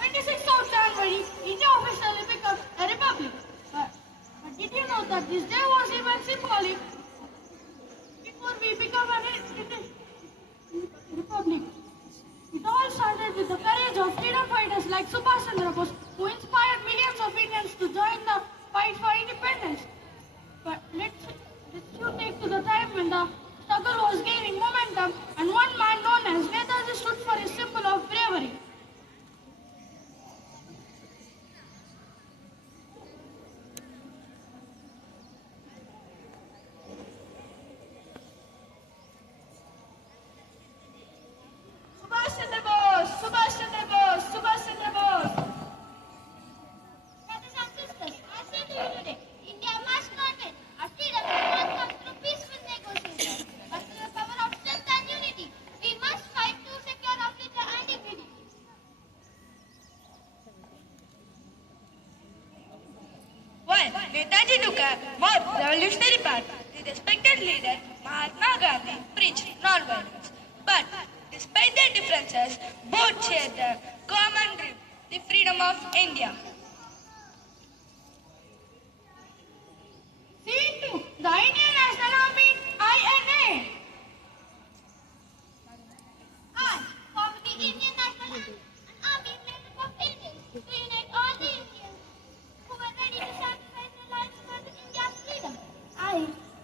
26th of January, India officially became a republic. But did you know that this day was even symbolic? Before we become a republic, it all started with the courage of freedom fighters like Subhash Chandra Bose, who inspired millions of Indians to join the fight for independence. But let's you take to the time when the struggle was gaining momentum and one man known as Netaji stood for a symbol of bravery. Subhash Chandra Bose, Subhash Chandra Bose, Subhash Chandra Bose. Brothers and sisters, I say to you today, India must not win. Our freedom will not come through peaceful negotiation, but through the power of strength and unity. We must fight to secure our future and dignity. While Netaji took a more revolutionary path, the respected leader Mahatma Gandhi preached non-violence. But despite their differences, both shared the common dream, the freedom of India. Scene 2. The Indian National Army, INA. I, form the Indian National Army, an army made up of Indians to unite all the Indians who were ready to sacrifice their lives for India's freedom.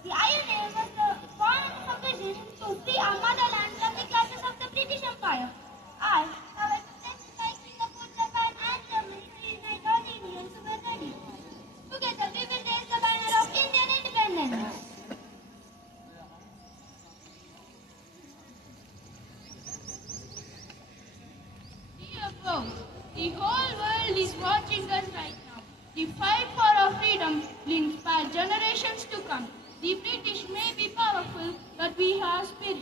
The INA was born of a vision to free our motherland from the clutches of the British Empire. I, however, pledged like Singapore, Japan, and Germany to unite all the Indians who were ready. Together, we will raise the banner of Indian independence. Dear folks, the whole world is watching us right now. The fight for our freedom will inspire generations to come. The British may be powerful, but we have spirit.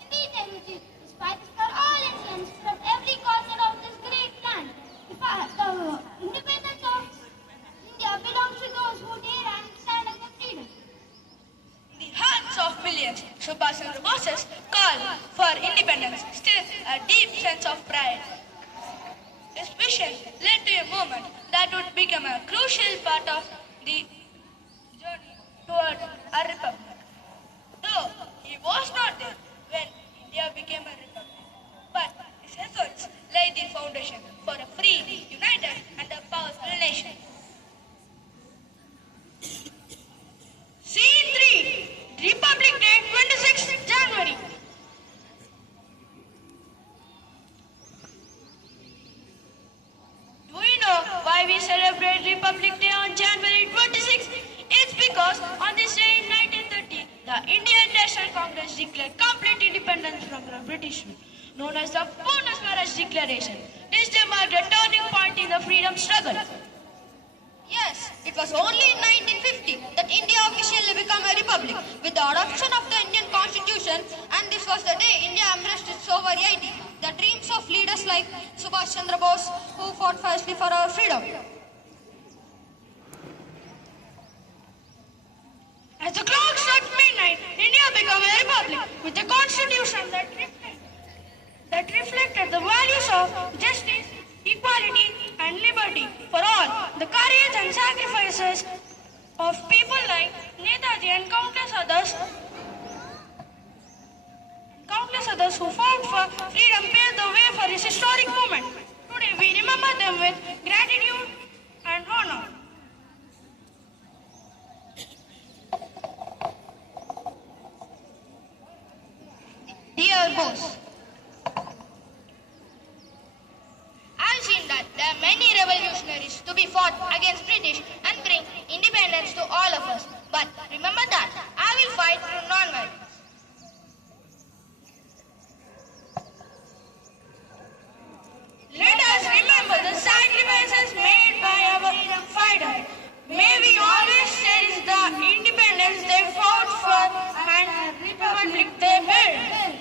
Indeed, Deluji, this fight is for all Indians from every corner of this great land. The independence of India belongs to those who dare and stand up for freedom. In the hearts of millions, Subhash Chandra Bose's call for independence stirs a deep sense of pride. His vision led to a movement that would become a crucial part of the journey toward a republic. Though he was not there when India became a republic, but his efforts laid the foundation for a free, united, and a powerful nation. Scene 3. Republic Day, 26th January. Do you know why we celebrate Republic Day on January 26th? It's because on this day in 1930, the Indian National Congress declared complete independence from the British rule, known as the Pune Swaraj Declaration. This day marked a turning point in the freedom struggle. Yes, it was only in 1950 that India officially became a republic with the adoption of the Indian Constitution, and this was the day India embraced its sovereignty, the dreams of leaders like Subhash Chandra Bose, who fought fiercely for our freedom. As the clock struck midnight, India became a republic with a constitution that reflected the values of justice, equality, and liberty for all. The courage and sacrifices of people like Netaji and countless others who fought for freedom paved the way for this historic movement. Today we remember them with gratitude and honor. Dear Bose, I've seen that there are many revolutionaries to be fought against British and bring independence to all of us. But remember that I will fight through non-violence. Let us remember the sacrifices made by our freedom fighters. May we always cherish the independence they fought for and the republic they built.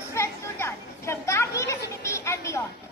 strength to done, from Gargi to Suniti and beyond.